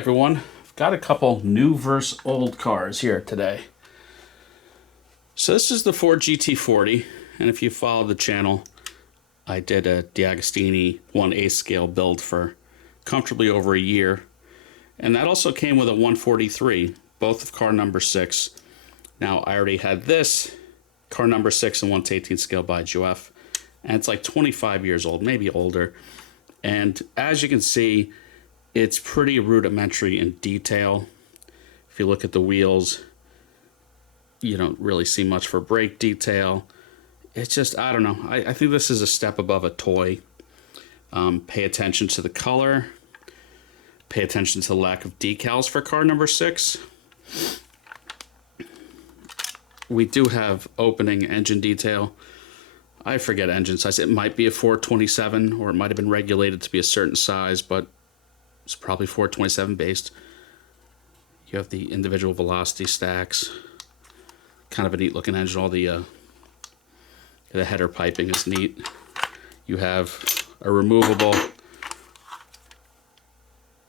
Everyone, I've got a couple new versus old cars here today. So this is the Ford GT40, and if you follow the channel, I did a D'Agostini 1/8 scale build for comfortably over a year, and that also came with a 143, both of car number 6. Now I already had this car number 6 and 1/18 scale by GF, and it's like 25 years old, maybe older. And as you can see, it's pretty rudimentary in detail. If you look at the wheels, you don't really see much for brake detail. It's just, I don't know. I think this is a step above a toy. Pay attention to the color. Pay attention to the lack of decals for car number 6. We do have opening engine detail. I forget engine size. It might be a 427, or it might have been regulated to be a certain size, but it's probably 427 based. You have the individual velocity stacks. Kind of a neat looking engine. All the header piping is neat. You have a removable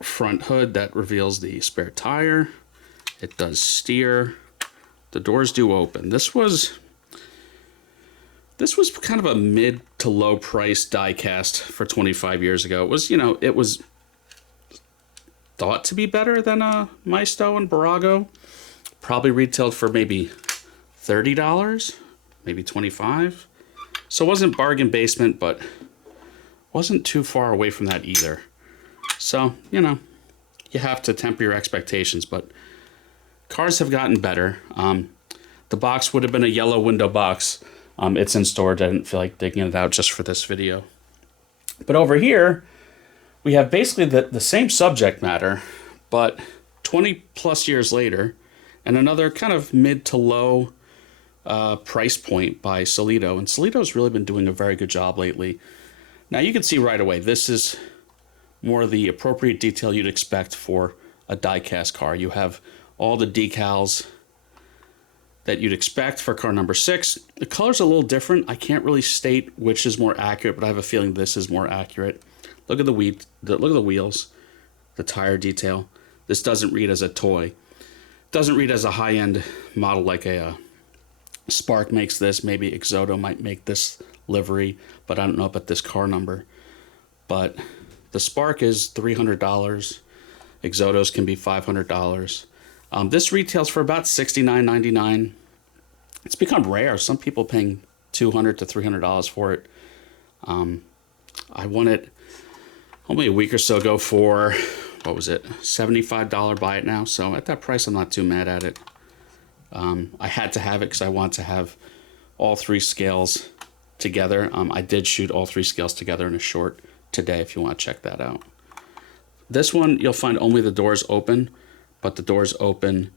front hood that reveals the spare tire. It does steer. The doors do open. This was kind of a mid to low price diecast for 25 years ago. It was thought to be better than a Maisto and Barago. Probably retailed for maybe $30, maybe $25. So it wasn't bargain basement, but wasn't too far away from that either. So, you have to temper your expectations, but cars have gotten better. The box would have been a yellow window box. It's in storage. I didn't feel like digging it out just for this video. But over here, we have basically the same subject matter, but 20 plus years later, and another kind of mid to low price point by Solito. And Solito's really been doing a very good job lately. Now you can see right away, this is more the appropriate detail you'd expect for a diecast car. You have all the decals that you'd expect for car number 6. The color's a little different. I can't really state which is more accurate, but I have a feeling this is more accurate. Look at the wheels, the tire detail. This doesn't read as a toy. Doesn't read as a high-end model like a Spark makes this. Maybe Exodo might make this livery, but I don't know about this car number. But the Spark is $300. Exodos can be $500. This retails for about $69.99. It's become rare. Some people paying $200 to $300 for it. I won it only a week or so ago for, what was it, $75 buy it now. So at that price, I'm not too mad at it. I had to have it because I want to have all 3 scales together. I did shoot all 3 scales together in a short today if you want to check that out. This one, you'll find only the doors open, but the doors open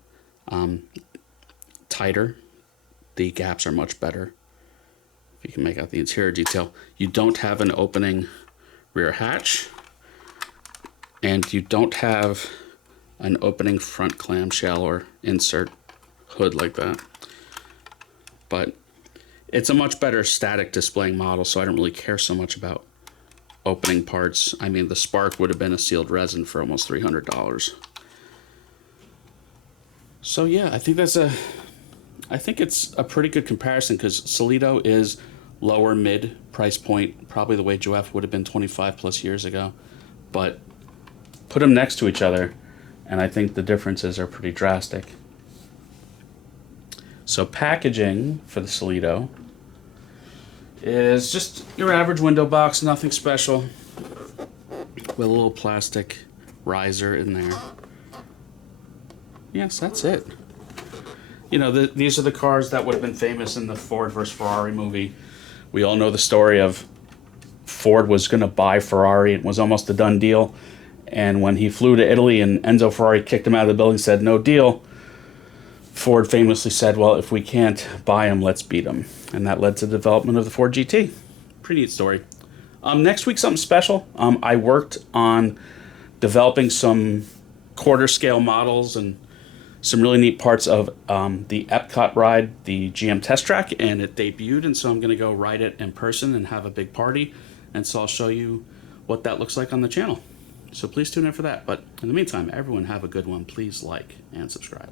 tighter. The gaps are much better. If you can make out the interior detail. You don't have an opening rear hatch, and you don't have an opening front clamshell or insert hood like that. But it's a much better static displaying model, so I don't really care so much about opening parts. I mean, the Spark would have been a sealed resin for almost $300. So yeah, I think it's a pretty good comparison, because Solito is lower mid price point, probably the way Joef would have been 25 plus years ago. But put them next to each other, and I think the differences are pretty drastic. So packaging for the Solito is just your average window box, nothing special, with a little plastic riser in there. Yes, that's it. These are the cars that would have been famous in the Ford versus Ferrari movie. We all know the story of Ford was going to buy Ferrari. It was almost a done deal. And when he flew to Italy and Enzo Ferrari kicked him out of the building, said, "No deal," Ford famously said, "Well, if we can't buy him, let's beat him." And that led to the development of the Ford GT. Pretty neat story. Next week, something special. I worked on developing some quarter scale models and some really neat parts of the Epcot ride, the GM Test Track, and it debuted, and so I'm going to go ride it in person and have a big party, and so I'll show you what that looks like on the channel. So please tune in for that. But in the meantime, everyone have a good one. Please like and subscribe.